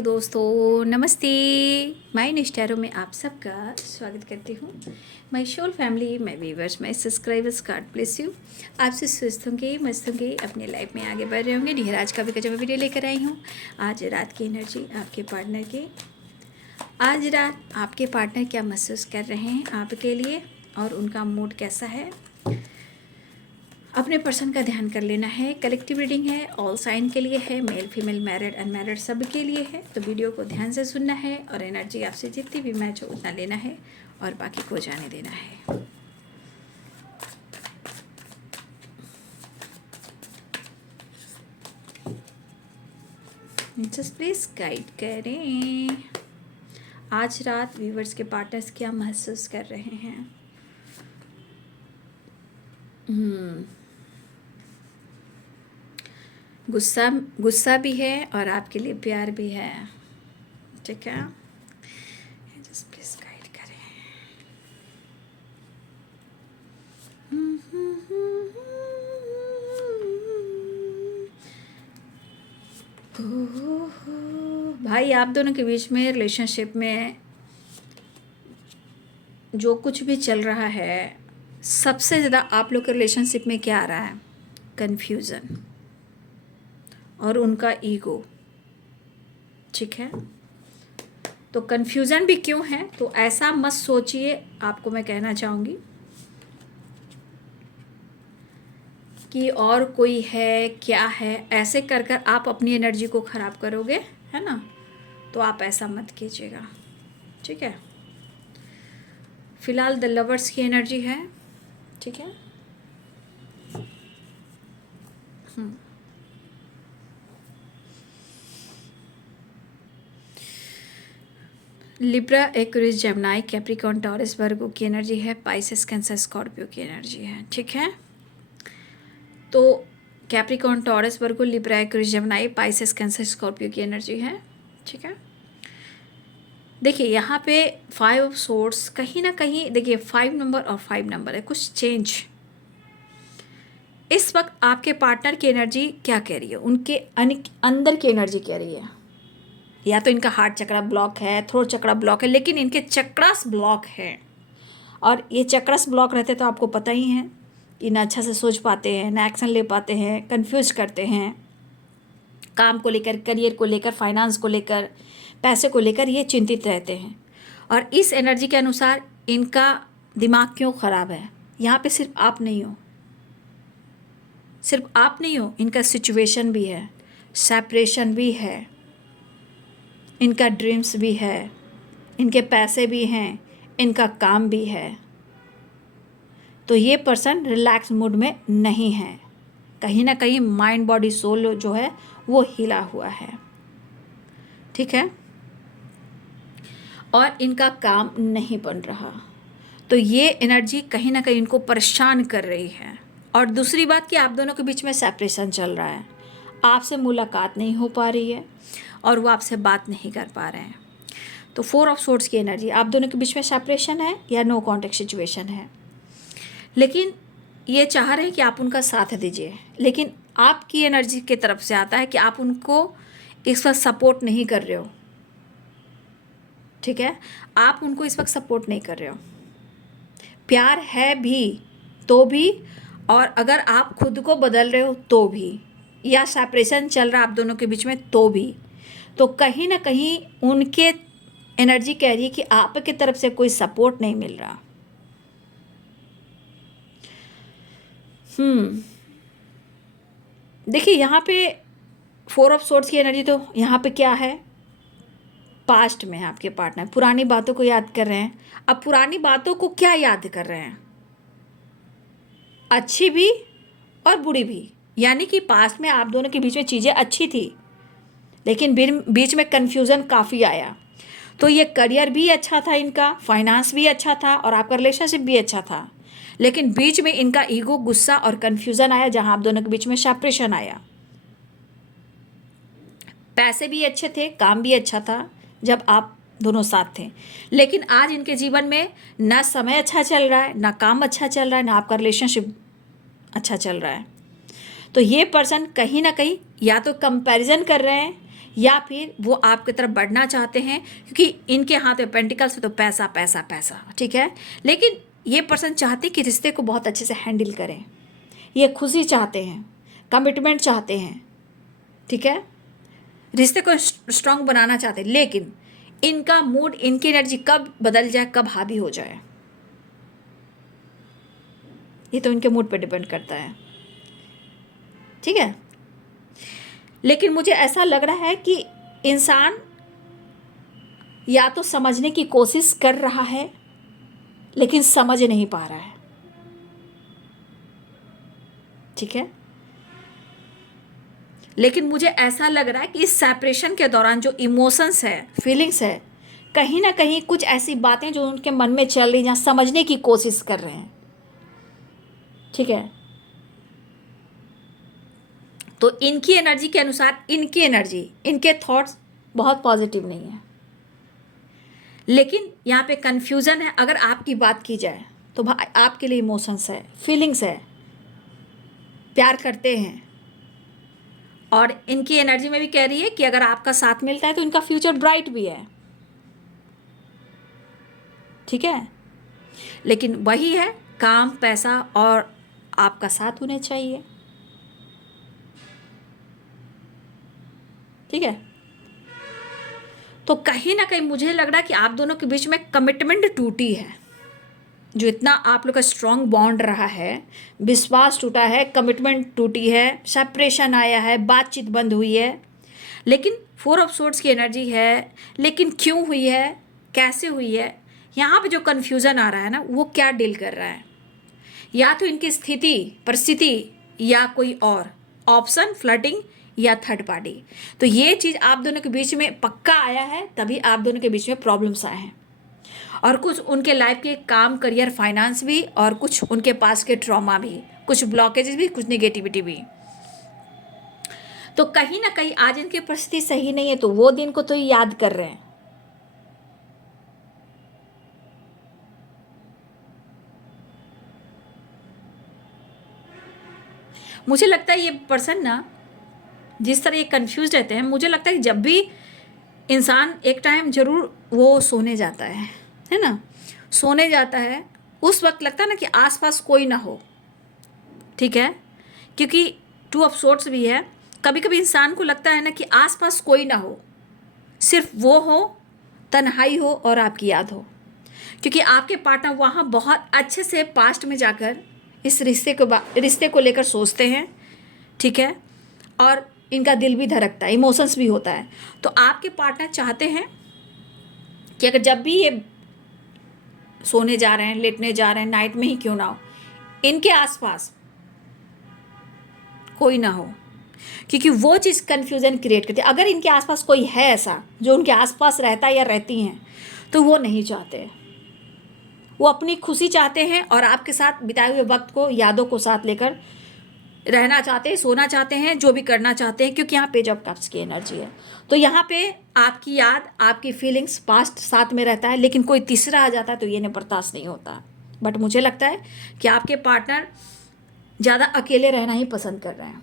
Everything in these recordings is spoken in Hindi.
हेलो दोस्तों, नमस्ते। माय निष्ठारों में आप सबका स्वागत करती हूँ। My soul family, my viewers, my subscribers, God bless you. आपसे स्वस्थ होंगे, मस्त होंगे, अपने लाइफ में आगे बढ़ रहे होंगे। ढेर आज का भी गजब वीडियो लेकर आई हूँ। आज रात की एनर्जी आपके पार्टनर की। आज रात आपके पार्टनर क्या महसूस कर रहे हैं आपके लिए और उनका मूड कैसा है, अपने पर्सन का ध्यान कर लेना है। कलेक्टिव रीडिंग है, ऑल साइन के लिए है, मेल फीमेल मैरिड अनमैरिड सब के लिए है। तो वीडियो को ध्यान से सुनना है और एनर्जी आपसे जितनी भी मैच हो उतना लेना है और बाकी को जाने देना है। जस्ट प्लीज गाइड करें। आज रात व्यूवर्स के पार्टनर्स क्या महसूस कर रहे हैं। गुस्सा गुस्सा भी है और आपके लिए प्यार भी है। ठीक है, जस्ट प्लीज गाइड करें। भाई, आप दोनों के बीच में रिलेशनशिप में जो कुछ भी चल रहा है, सबसे ज़्यादा आप लोग के रिलेशनशिप में क्या आ रहा है? कन्फ्यूज़न और उनका ईगो। ठीक है, तो कन्फ्यूज़न भी क्यों है? तो ऐसा मत सोचिए, आपको मैं कहना चाहूँगी कि और कोई है क्या है। ऐसे कर कर आप अपनी एनर्जी को ख़राब करोगे, है ना? तो आप ऐसा मत कीजिएगा। ठीक है, फिलहाल द लवर्स की एनर्जी है। ठीक है, Libra, Aquarius, Gemini, Capricorn, Taurus, Virgo की एनर्जी है। पाइसेस, कैंसर, स्कॉर्पियो की एनर्जी है। ठीक है, तो Capricorn, Taurus, Virgo, Libra, Aquarius, Gemini, Pisces, Cancer, Scorpio की एनर्जी है। ठीक है, देखिए यहाँ पे 5 ऑफ सोर्ड्स, कहीं ना कहीं देखिए 5 नंबर और 5 नंबर है, कुछ चेंज। इस वक्त आपके पार्टनर की एनर्जी क्या कह रही है, उनके अंदर की एनर्जी कह रही है। या तो इनका हार्ट चक्रा ब्लॉक है, थ्रोट चक्रा ब्लॉक है, लेकिन इनके चक्रास ब्लॉक है। और ये चक्रास ब्लॉक रहते तो आपको पता ही है कि ना अच्छा से सोच पाते हैं, ना एक्शन ले पाते हैं, कंफ्यूज करते हैं काम को लेकर, करियर को लेकर, फाइनेंस को लेकर, पैसे को लेकर, ये चिंतित रहते हैं। और इस एनर्जी के अनुसार इनका दिमाग क्यों ख़राब है? यहाँ पे सिर्फ आप नहीं हो, सिर्फ आप नहीं हो, इनका सिचुएशन भी है, सेपरेशन भी है, इनका ड्रीम्स भी है, इनके पैसे भी हैं, इनका काम भी है। तो ये पर्सन रिलैक्स मूड में नहीं है, कहीं ना कहीं माइंड बॉडी सोल जो है वो हिला हुआ है। ठीक है, और इनका काम नहीं बन रहा, तो ये एनर्जी कहीं ना कहीं इनको परेशान कर रही है। और दूसरी बात कि आप दोनों के बीच में सेपरेशन चल रहा है, आपसे मुलाकात नहीं हो पा रही है और वो आपसे बात नहीं कर पा रहे हैं। तो 4 ऑफ सोर्ड्स की एनर्जी, आप दोनों के बीच में सेपरेशन है या नो कॉन्टेक्ट सिचुएशन है, लेकिन ये चाह रहे हैं कि आप उनका साथ दीजिए। लेकिन आपकी एनर्जी की तरफ से आता है कि आप उनको इस वक्त सपोर्ट नहीं कर रहे हो। ठीक है, आप उनको इस वक्त सपोर्ट नहीं कर रहे हो। प्यार है भी तो भी, और अगर आप खुद को बदल रहे हो तो भी, या सेपरेशन चल रहा है आप दोनों के बीच में तो भी, तो कहीं ना कहीं उनके एनर्जी कह रही है कि आपकी तरफ से कोई सपोर्ट नहीं मिल रहा। देखिए यहाँ पे 4 ऑफ सोर्ड्स की एनर्जी, तो यहाँ पे क्या है, पास्ट में है आपके पार्टनर, पुरानी बातों को याद कर रहे हैं। अब पुरानी बातों को क्या याद कर रहे हैं? अच्छी भी और बुरी भी, यानी कि पास्ट में आप दोनों के बीच में चीज़ें अच्छी थी, लेकिन बीच में कन्फ्यूज़न काफ़ी आया। तो ये करियर भी अच्छा था इनका, फाइनेंस भी अच्छा था और आपका रिलेशनशिप भी अच्छा था, लेकिन बीच में इनका ईगो, गुस्सा और कन्फ्यूज़न आया, जहां आप दोनों के बीच में सेपरेशन आया। पैसे भी अच्छे थे, काम भी अच्छा था जब आप दोनों साथ थे, लेकिन आज इनके जीवन में ना समय अच्छा चल रहा है, ना काम अच्छा चल रहा है, ना आपका रिलेशनशिप अच्छा चल रहा है। तो ये पर्सन कहीं ना कहीं या तो कंपैरिजन कर रहे हैं या फिर वो आपकी तरफ बढ़ना चाहते हैं, क्योंकि इनके हाथ में पेंटिकल्स है तो पैसा पैसा पैसा, ठीक है। लेकिन ये पर्सन चाहते हैं कि रिश्ते को बहुत अच्छे से हैंडल करें, ये खुशी चाहते हैं, कमिटमेंट चाहते हैं, ठीक है, रिश्ते को स्ट्रांग बनाना चाहते हैं। लेकिन इनका मूड, इनकी एनर्जी कब बदल जाए, कब हावी हो जाए, ये तो इनके मूड पे डिपेंड करता है, ठीक है। लेकिन मुझे ऐसा लग रहा है कि इंसान या तो समझने की कोशिश कर रहा है लेकिन समझ नहीं पा रहा है, ठीक है। लेकिन मुझे ऐसा लग रहा है कि इस सेपरेशन के दौरान जो इमोशंस है, फीलिंग्स है, कहीं ना कहीं कुछ ऐसी बातें जो उनके मन में चल रही, जहाँ समझने की कोशिश कर रहे हैं, ठीक है। तो इनकी एनर्जी के अनुसार इनकी एनर्जी, इनके थॉट्स बहुत पॉजिटिव नहीं है। लेकिन यहाँ पे कन्फ्यूज़न है। अगर आपकी बात की जाए तो आपके लिए इमोशंस है, फीलिंग्स है, प्यार करते हैं, और इनकी एनर्जी में भी कह रही है कि अगर आपका साथ मिलता है तो इनका फ्यूचर ब्राइट भी है, ठीक है। लेकिन वही है, काम, पैसा और आपका साथ होने चाहिए, ठीक है। तो कहीं ना कहीं मुझे लग रहा है कि आप दोनों के बीच में कमिटमेंट टूटी है। जो इतना आप लोग का स्ट्रॉन्ग बॉन्ड रहा है, विश्वास टूटा है, कमिटमेंट टूटी है, सेपरेशन आया है, बातचीत बंद हुई है। लेकिन 4 ऑफ सोर्ड्स की एनर्जी है, लेकिन क्यों हुई है, कैसे हुई है, यहाँ पे जो कन्फ्यूज़न आ रहा है ना, वो क्या डील कर रहा है। या तो इनकी स्थिति, परिस्थिति, या कोई और ऑप्शन, फ्लर्टिंग या थर्ड पार्टी। तो ये चीज़ आप दोनों के बीच में पक्का आया है, तभी आप दोनों के बीच में प्रॉब्लम्स आए हैं। और कुछ उनके लाइफ के काम, करियर, फाइनेंस भी, और कुछ उनके पास के ट्रॉमा भी, कुछ ब्लॉकेजेस भी, कुछ नेगेटिविटी भी। तो कहीं ना कहीं आज इनकी परिस्थिति सही नहीं है, तो वो दिन को तो याद कर रहे हैं। मुझे लगता है ये पर्सन ना, जिस तरह ये कंफ्यूज रहते हैं, मुझे लगता है कि जब भी इंसान एक टाइम जरूर वो सोने जाता है ना, सोने जाता है, उस वक्त लगता है ना कि आसपास कोई ना हो, ठीक है। क्योंकि 2 ऑफ सोर्ड्स भी है। कभी कभी इंसान को लगता है ना कि आसपास कोई ना हो, सिर्फ वो हो, तन्हाई हो और आपकी याद हो। क्योंकि आपके पार्टनर वहाँ बहुत अच्छे से पास्ट में जाकर इस रिश्ते को लेकर सोचते हैं, ठीक है। और इनका दिल भी धड़कता है, इमोशंस भी होता है। तो आपके पार्टनर चाहते हैं कि अगर जब भी ये सोने जा रहे हैं, लेटने जा रहे हैं, नाइट में ही क्यों ना हो, इनके आसपास कोई ना हो, क्योंकि वो चीज़ कन्फ्यूज़न क्रिएट करती है। अगर इनके आसपास कोई है ऐसा जो उनके आसपास रहता है या रहती हैं, तो वो नहीं चाहते। वो अपनी खुशी चाहते हैं और आपके साथ बिताए हुए वक्त को, यादों को साथ लेकर रहना चाहते हैं, सोना चाहते हैं, जो भी करना चाहते हैं। क्योंकि यहाँ पेज ऑफ कप्स की एनर्जी है, तो यहाँ पे आपकी याद, आपकी फीलिंग्स, पास्ट साथ में रहता है। लेकिन कोई तीसरा आ जाता है तो ये बर्दाश्त नहीं होता। बट मुझे लगता है कि आपके पार्टनर ज़्यादा अकेले रहना ही पसंद कर रहे हैं,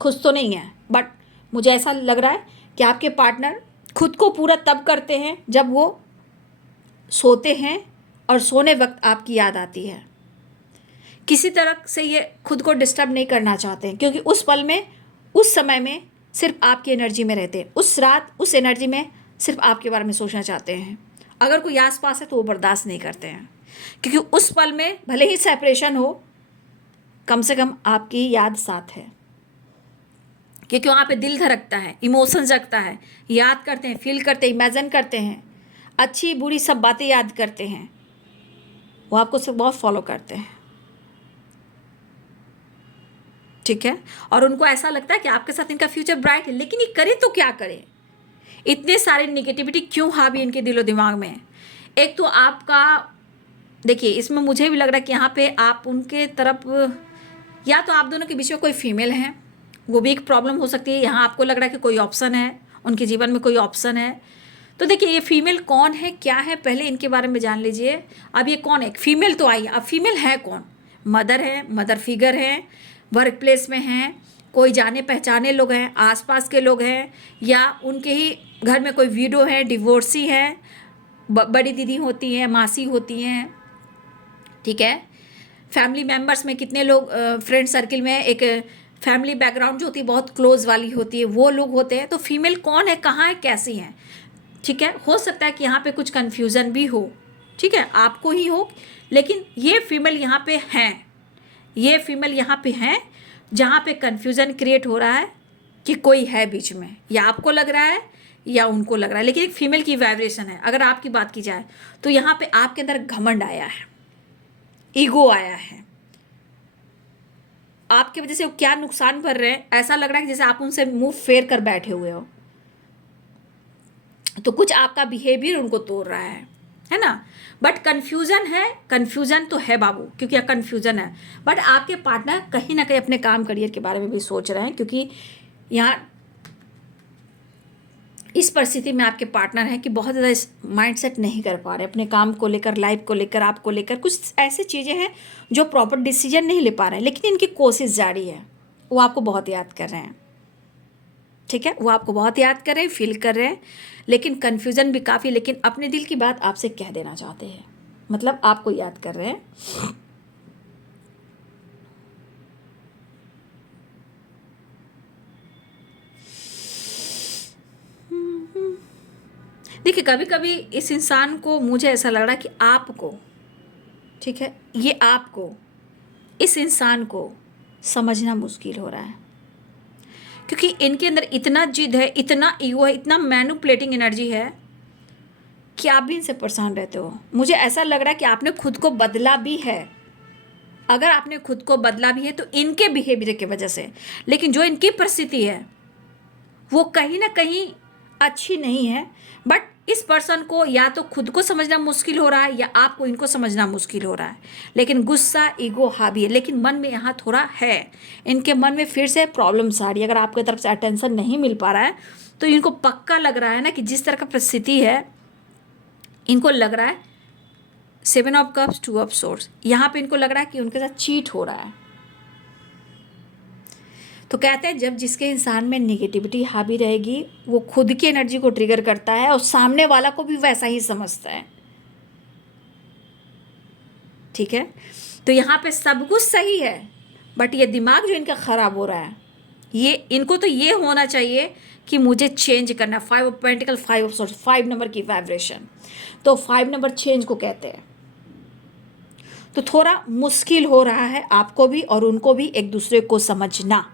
खुश तो नहीं है। बट मुझे ऐसा लग रहा है कि आपके पार्टनर खुद को पूरा तब करते हैं जब वो सोते हैं और सोने वक्त आपकी याद आती है। किसी तरह से ये खुद को डिस्टर्ब नहीं करना चाहते हैं, क्योंकि उस पल में, उस समय में सिर्फ आपकी एनर्जी में रहते हैं। उस रात उस एनर्जी में सिर्फ आपके बारे में सोचना चाहते हैं। अगर कोई आस पास है तो वो बर्दाश्त नहीं करते हैं, क्योंकि उस पल में भले ही सेपरेशन हो, कम से कम आपकी याद साथ है। क्योंकि वहाँ पे दिल धड़कता है, इमोशन जगता है, याद करते हैं, फील करते हैं, इमेजिन करते हैं, अच्छी बुरी सब बातें याद करते हैं। वो आपको सिर्फ बहुत फॉलो करते हैं, ठीक है। और उनको ऐसा लगता है कि आपके साथ इनका फ्यूचर ब्राइट है। लेकिन ये करें तो क्या करें, इतने सारे निगेटिविटी क्यों हावी इनके दिलो दिमाग में। एक तो आपका, देखिए इसमें मुझे भी लग रहा है कि यहाँ पे आप उनके तरफ, या तो आप दोनों के बीच में कोई फीमेल है, वो भी एक प्रॉब्लम हो सकती है। यहाँ आपको लग रहा है कि कोई ऑप्शन है, उनके जीवन में कोई ऑप्शन है। तो देखिए ये फीमेल कौन है, क्या है, पहले इनके बारे में जान लीजिए। अब ये कौन है, फीमेल तो आई, अब फीमेल है कौन, मदर है, मदर फिगर है, वर्क प्लेस में हैं, कोई जाने पहचाने लोग हैं, आसपास के लोग हैं, या उनके ही घर में कोई विडो है, डिवोर्सी है, बड़ी दीदी होती हैं, मासी होती हैं, ठीक है। फैमिली मेम्बर्स में कितने लोग फ्रेंड सर्किल में एक फैमिली बैकग्राउंड जो होती है बहुत क्लोज वाली होती है, वो लोग होते हैं। तो फीमेल कौन है, कहाँ है, कैसी हैं, ठीक है। हो सकता है कि यहाँ पे कुछ कन्फ्यूज़न भी हो, ठीक है, आपको ही हो, लेकिन ये फीमेल यहाँ पे हैं, ये फीमेल यहाँ पे हैं जहाँ पे कन्फ्यूज़न क्रिएट हो रहा है कि कोई है बीच में, या आपको लग रहा है या उनको लग रहा है, लेकिन एक फीमेल की वाइब्रेशन है। अगर आपकी बात की जाए तो यहाँ पे आपके अंदर घमंड आया है, ईगो आया है, आपकी वजह से वो क्या नुकसान भर रहे हैं, ऐसा लग रहा है कि जैसे आप उनसे मुंह फेर कर बैठे हुए हो। तो कुछ आपका बिहेवियर उनको तोड़ रहा है ना। बट कन्फ्यूजन है, कन्फ्यूजन तो है बाबू, क्योंकि कन्फ्यूजन है। बट आपके पार्टनर कहीं ना कहीं अपने काम करियर के बारे में भी सोच रहे हैं, क्योंकि यहाँ इस परिस्थिति में आपके पार्टनर हैं कि बहुत ज़्यादा माइंड सेट नहीं कर पा रहे अपने काम को लेकर, लाइफ को लेकर, आपको लेकर। कुछ ऐसी चीज़ें हैं जो प्रॉपर डिसीजन नहीं ले पा रहे हैं, लेकिन इनकी कोशिश जारी है। वो आपको बहुत याद कर रहे हैं, ठीक है, वो आपको बहुत याद कर रहे हैं, फील कर रहे हैं, लेकिन कन्फ्यूज़न भी काफ़ी, लेकिन अपने दिल की बात आपसे कह देना चाहते हैं, मतलब आपको याद कर रहे हैं। देखिए, कभी कभी इस इंसान को, मुझे ऐसा लग रहा है कि आपको, ठीक है, ये आपको, इस इंसान को समझना मुश्किल हो रहा है, क्योंकि इनके अंदर इतना जिद है, इतना ईगो है, इतना मैनिपुलेटिंग एनर्जी है कि आप भी इनसे परेशान रहते हो। मुझे ऐसा लग रहा है कि आपने खुद को बदला भी है। अगर आपने खुद को बदला भी है तो इनके बिहेवियर की वजह से, लेकिन जो इनकी परिस्थिति है वो कहीं ना कहीं अच्छी नहीं है। बट इस पर्सन को या तो खुद को समझना मुश्किल हो रहा है, या आपको इनको समझना मुश्किल हो रहा है। लेकिन गुस्सा, ईगो हावी है, लेकिन मन में यहाँ थोड़ा है, इनके मन में फिर से प्रॉब्लम्स आ रही है। अगर आपकी तरफ से अटेंशन नहीं मिल पा रहा है तो इनको पक्का लग रहा है ना कि जिस तरह का परिस्थिति है, इनको लग रहा है 7 ऑफ कप्स 2 ऑफ सोर्स, यहाँ पे इनको लग रहा है कि उनके साथ चीट हो रहा है। तो कहते हैं जब जिसके इंसान में नेगेटिविटी हावी रहेगी, वो खुद की एनर्जी को ट्रिगर करता है और सामने वाला को भी वैसा ही समझता है, ठीक है। तो यहाँ पे सब कुछ सही है, बट ये दिमाग जो इनका ख़राब हो रहा है, ये इनको तो ये होना चाहिए कि मुझे चेंज करना। 5 of pentacle, 5 of source, 5 number की वाइब्रेशन, तो 5 नंबर चेंज को कहते हैं। तो थोड़ा मुश्किल हो रहा है आपको भी और उनको भी एक दूसरे को समझना।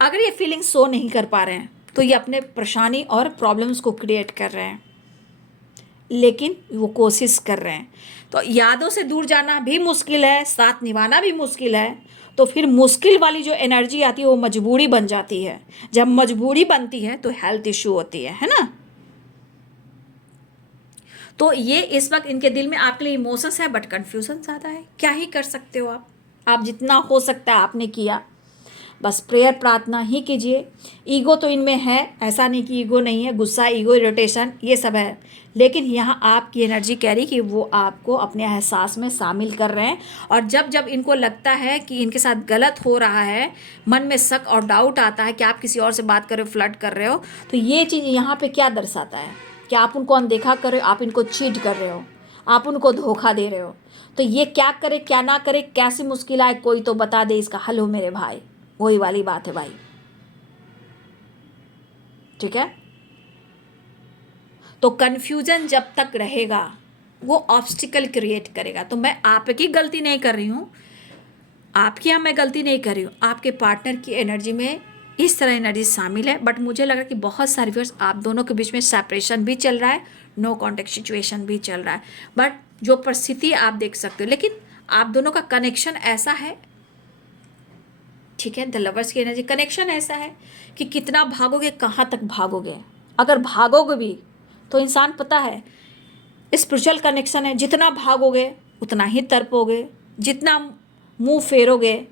अगर ये फीलिंग शो नहीं कर पा रहे हैं तो ये अपने परेशानी और प्रॉब्लम्स को क्रिएट कर रहे हैं, लेकिन वो कोशिश कर रहे हैं। तो यादों से दूर जाना भी मुश्किल है, साथ निभाना भी मुश्किल है। तो फिर मुश्किल वाली जो एनर्जी आती है वो मजबूरी बन जाती है। जब मजबूरी बनती है तो हेल्थ इश्यू होती है ना। तो ये इस वक्त इनके दिल में आपके लिए इमोशंस है, बट कन्फ्यूजन ज़्यादा है। क्या ही कर सकते हो आप जितना हो सकता है आपने किया। बस प्रेयर, प्रार्थना ही कीजिए। ईगो तो इनमें है, ऐसा नहीं कि ईगो नहीं है, गुस्सा, ईगो, इरिटेशन, ये सब है। लेकिन यहाँ आपकी एनर्जी कह रही कि वो आपको अपने एहसास में शामिल कर रहे हैं। और जब जब इनको लगता है कि इनके साथ गलत हो रहा है, मन में शक और डाउट आता है कि आप किसी और से बात कर रहे हो, फ्लर्ट कर रहे हो, तो ये चीज़ यहाँ पे क्या दर्शाता है कि आप उनको अनदेखा कर रहे हो, आप इनको चीट कर रहे हो, आप उनको धोखा दे रहे हो। तो ये क्या करे, क्या ना करे, कैसी मुश्किल आए, कोई तो बता दे इसका हल हो मेरे भाई। वही वाली बात है भाई, ठीक है। तो कन्फ्यूजन जब तक रहेगा वो ऑब्स्टिकल क्रिएट करेगा। तो मैं आपकी गलती नहीं कर रही हूँ, आपके यहाँ मैं गलती नहीं कर रही हूँ, आपके पार्टनर की एनर्जी में इस तरह एनर्जी शामिल है। बट मुझे लग रहा है कि बहुत सारे व्यूअर्स आप दोनों के बीच में सेपरेशन भी चल रहा है, नो कॉन्टेक्ट सिचुएशन भी चल रहा है। बट जो परिस्थिति आप देख सकते हो, लेकिन आप दोनों का कनेक्शन ऐसा है, ठीक है। द लवर्स की एनर्जी कनेक्शन ऐसा है कि कितना भागोगे, कहाँ तक भागोगे। अगर भागोगे भी तो इंसान, पता है, स्पिरिचुअल कनेक्शन है, जितना भागोगे उतना ही तड़पोगे, जितना मुंह फेरोगे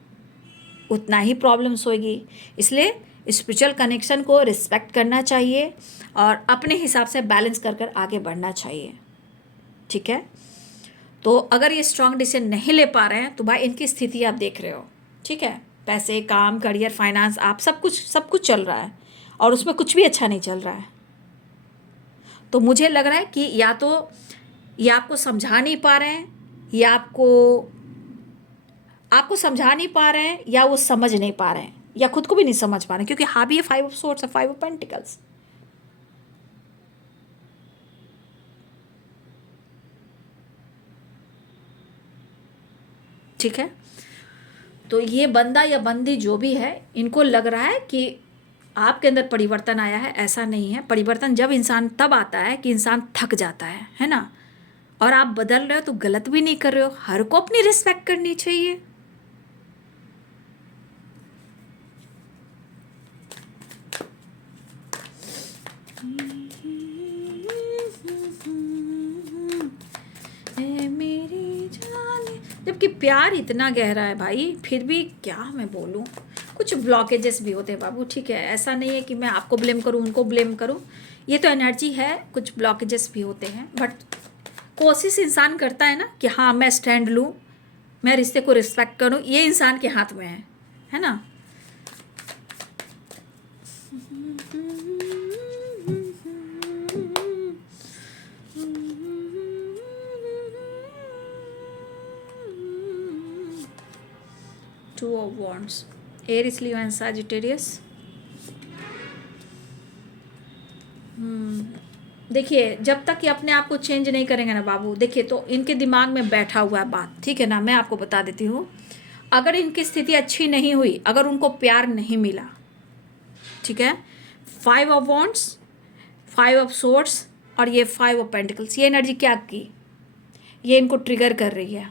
उतना ही प्रॉब्लम्स होगी। इसलिए स्पिरिचुअल कनेक्शन को रिस्पेक्ट करना चाहिए और अपने हिसाब से बैलेंस कर कर आगे बढ़ना चाहिए, ठीक है। तो अगर ये स्ट्रॉन्ग डिसीजन नहीं ले पा रहे हैं तो भाई इनकी स्थिति आप देख रहे हो, ठीक है। पैसे, काम, करियर, फाइनेंस, आप सब कुछ चल रहा है और उसमें कुछ भी अच्छा नहीं चल रहा है। तो मुझे लग रहा है कि या तो ये आपको समझा नहीं पा रहे हैं, या आपको समझा नहीं पा रहे हैं, या वो समझ नहीं पा रहे हैं, या खुद को भी नहीं समझ पा रहे हैं, क्योंकि हावी ये 5 ऑफ सोर्ड्स है, 5 ऑफ पेंटिकल्स। ठीक है, तो ये बंदा या बंदी जो भी है, इनको लग रहा है कि आपके अंदर परिवर्तन आया है। ऐसा नहीं है। परिवर्तन जब इंसान तब आता है कि इंसान थक जाता है ना। और आप बदल रहे हो तो गलत भी नहीं कर रहे हो। हर को अपनी रिस्पेक्ट करनी चाहिए। मेरी जान, जबकि प्यार इतना गहरा है भाई, फिर भी क्या मैं बोलूं, कुछ ब्लॉकेजेस भी होते हैं बाबू। ठीक है, ऐसा नहीं है कि मैं आपको ब्लेम करूं, उनको ब्लेम करूं। ये तो एनर्जी है, कुछ ब्लॉकेजेस भी होते हैं, बट कोशिश इंसान करता है ना कि हाँ मैं स्टैंड लूं, मैं रिश्ते को रिस्पेक्ट करूं। ये इंसान के हाथ में है ना। Two of Wands, Aries, Leo and Sagittarius। देखिए, जब तक ये अपने आप को चेंज नहीं करेंगे ना बाबू, देखिए तो इनके दिमाग में बैठा हुआ है बात। ठीक है ना, मैं आपको बता देती हूँ। अगर इनकी स्थिति अच्छी नहीं हुई, अगर उनको प्यार नहीं मिला, ठीक है, 5 ऑफ वॉन्ड्स, 5 ऑफ सोर्ड्स और ये 5 ऑफ पेंटिकल्स, ये एनर्जी क्या की, ये इनको ट्रिगर कर रही है।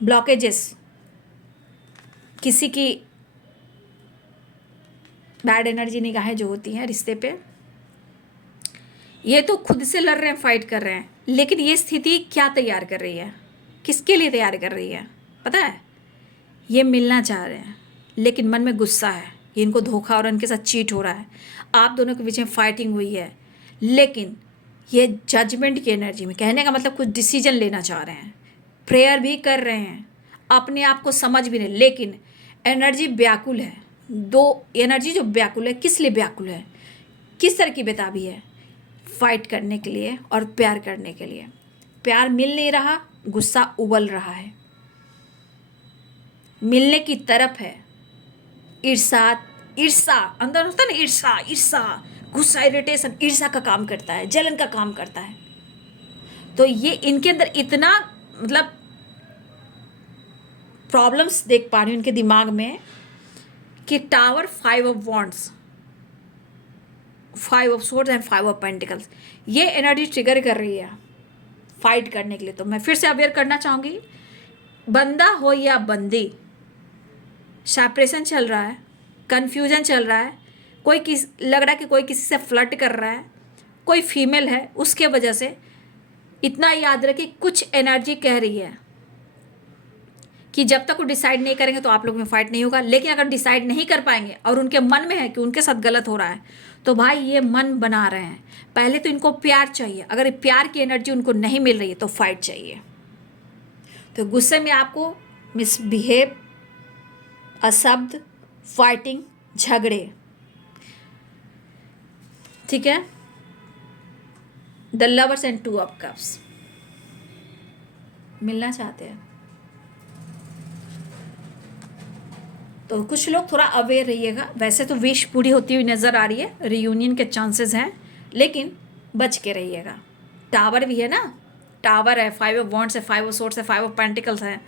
ब्लॉकेजेस, किसी की बैड एनर्जी, निगाहें जो होती हैं रिश्ते पे, ये तो खुद से लड़ रहे हैं, फाइट कर रहे हैं, लेकिन ये स्थिति क्या तैयार कर रही है, किसके लिए तैयार कर रही है पता है। ये मिलना चाह रहे हैं, लेकिन मन में गुस्सा है, ये इनको धोखा और इनके साथ चीट हो रहा है, आप दोनों के बीच में फाइटिंग हुई है, लेकिन ये जजमेंट की एनर्जी में, कहने का मतलब कुछ डिसीजन लेना चाह रहे हैं, प्रेयर भी कर रहे हैं, अपने आप को समझ भी नहीं, लेकिन एनर्जी व्याकुल है। दो एनर्जी जो व्याकुल है, किस लिए व्याकुल है, किस तरह की बेताबी है, फाइट करने के लिए और प्यार करने के लिए। प्यार मिल नहीं रहा, गुस्सा उबल रहा है, मिलने की तरफ है। ईर्षा, ईर्षा अंदर होता है ना, ईर्षा, ईर्षा, गुस्सा, इरिटेशन, ईर्षा का काम करता है, जलन का काम करता है। तो ये इनके अंदर इतना मतलब प्रॉब्लम्स देख पा रही हूँ इनके दिमाग में कि tower, 5 of wands, 5 of swords and 5 of pentacles, ये एनर्जी ट्रिगर कर रही है फाइट करने के लिए। तो मैं फिर से अवेयर करना चाहूँगी, बंदा हो या बंदी, सेपरेशन चल रहा है, कन्फ्यूजन चल रहा है, लग रहा है कि कोई किसी से फ्लर्ट कर रहा है, कोई फीमेल है, उसके वजह से इतना याद रखिए, कुछ एनर्जी कह रही है कि जब तक वो डिसाइड नहीं करेंगे तो आप लोग में फाइट नहीं होगा। लेकिन अगर डिसाइड नहीं कर पाएंगे और उनके मन में है कि उनके साथ गलत हो रहा है, तो भाई ये मन बना रहे हैं। पहले तो इनको प्यार चाहिए, अगर प्यार की एनर्जी उनको नहीं मिल रही है तो फाइट चाहिए। तो गुस्से में आपको मिसबिहेव, अशब्द, फाइटिंग, झगड़े, ठीक है। The lovers and 2 of cups, मिलना चाहते हैं। तो कुछ लोग थोड़ा अवेयर रहिएगा। वैसे तो विश पूरी होती हुई नज़र आ रही है, रियूनियन के चांसेस हैं, लेकिन बच के रहिएगा। टावर भी है ना, टावर है, 5 ऑफ वॉन्ड्स है, 5 ऑफ सोर्ड्स है, 5 ऑफ पेंटिकल्स है,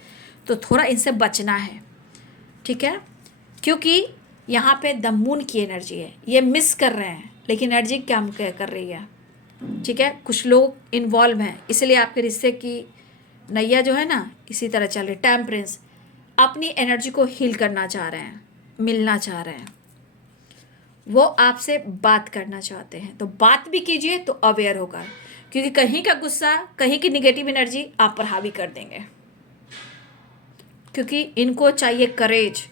तो थोड़ा इनसे बचना है, ठीक है। क्योंकि यहाँ पे द मून की एनर्जी है, ये मिस कर रहे हैं, लेकिन एनर्जी क्या कर रही है, ठीक है। कुछ लोग इन्वॉल्व हैं, इसलिए आपके रिश्ते की नैया जो है ना इसी तरह चल रही। टेम्परेंस, अपनी एनर्जी को हील करना चाह रहे हैं, मिलना चाह रहे हैं, वो आपसे बात करना चाहते हैं, तो बात भी कीजिए तो अवेयर होकर, क्योंकि कहीं का गुस्सा, कहीं की निगेटिव एनर्जी आप पर हावी कर देंगे। क्योंकि इनको चाहिए करेज,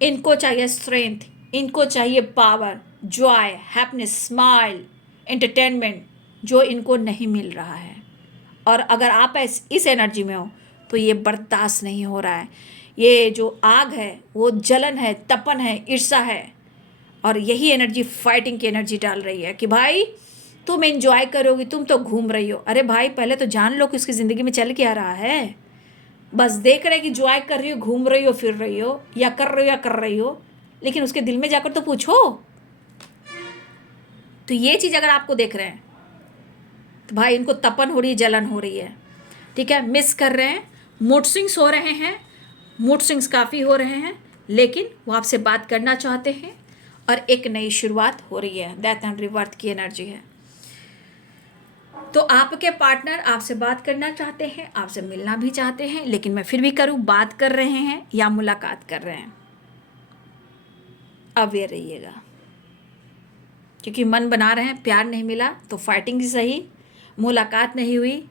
इनको चाहिए स्ट्रेंथ, इनको चाहिए power, Joy, happiness, smile, entertainment, जो इनको नहीं मिल रहा है। और अगर आप इस एनर्जी में हो तो ये बर्दाश्त नहीं हो रहा है। ये जो आग है वो जलन है, तपन है, ईर्ष्या है, और यही एनर्जी फाइटिंग की एनर्जी डाल रही है कि भाई तुम एंजॉय करोगी, तुम तो घूम रही हो। अरे भाई पहले तो जान लो कि उसकी ज़िंदगी में चल क्या रहा है। बस देख रहे कि जॉय कर रही हो, घूम रही हो, फिर रही हो, या कर रही हो या कर रही हो, लेकिन उसके दिल में जाकर तो पूछो। तो ये चीज़ अगर आपको देख रहे हैं तो भाई इनको तपन हो रही है, जलन हो रही है, ठीक है, मिस कर रहे हैं, मूड स्विंग्स हो रहे हैं, मूड स्विंग्स काफ़ी हो रहे हैं, लेकिन वो आपसे बात करना चाहते हैं और एक नई शुरुआत हो रही है। डेथ एंड रिबर्थ की एनर्जी है। तो आपके पार्टनर आपसे बात करना चाहते हैं, आपसे मिलना भी चाहते हैं, लेकिन मैं फिर भी करूँ, बात कर रहे हैं या मुलाकात कर रहे हैं, अवेयर रहिएगा, क्योंकि मन बना रहे हैं, प्यार नहीं मिला तो फाइटिंग ही सही, मुलाकात नहीं हुई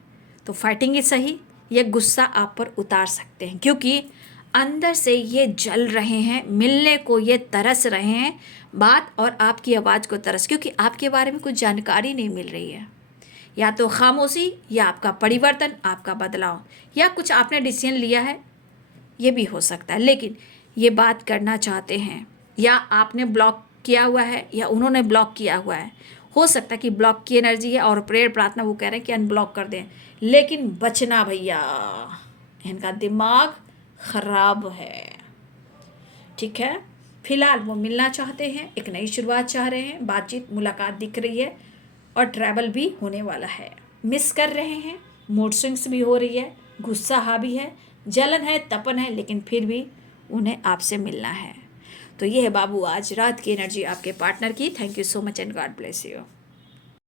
तो फाइटिंग ही सही, ये गुस्सा आप पर उतार सकते हैं, क्योंकि अंदर से ये जल रहे हैं, मिलने को ये तरस रहे हैं, बात और आपकी आवाज़ को तरस, क्योंकि आपके बारे में कुछ जानकारी नहीं मिल रही है, या तो खामोशी, या आपका परिवर्तन, आपका बदलाव, या कुछ आपने डिसीजन लिया है, ये भी हो सकता है, लेकिन ये बात करना चाहते हैं, या आपने ब्लॉक किया हुआ है या उन्होंने ब्लॉक किया हुआ है। हो सकता है कि ब्लॉक की एनर्जी है और प्रेयर प्रार्थना वो कह रहे हैं कि अनब्लॉक कर दें, लेकिन बचना भैया, इनका दिमाग खराब है, ठीक है। फिलहाल वो मिलना चाहते हैं, एक नई शुरुआत चाह रहे हैं, बातचीत मुलाकात दिख रही है और ट्रैवल भी होने वाला है। मिस कर रहे हैं, मूड स्विंग्स भी हो रही है, गुस्सा हावी है, जलन है, तपन है, लेकिन फिर भी उन्हें आपसे मिलना है। तो ये है बाबू आज रात की एनर्जी आपके पार्टनर की। Thank you so much and God bless you.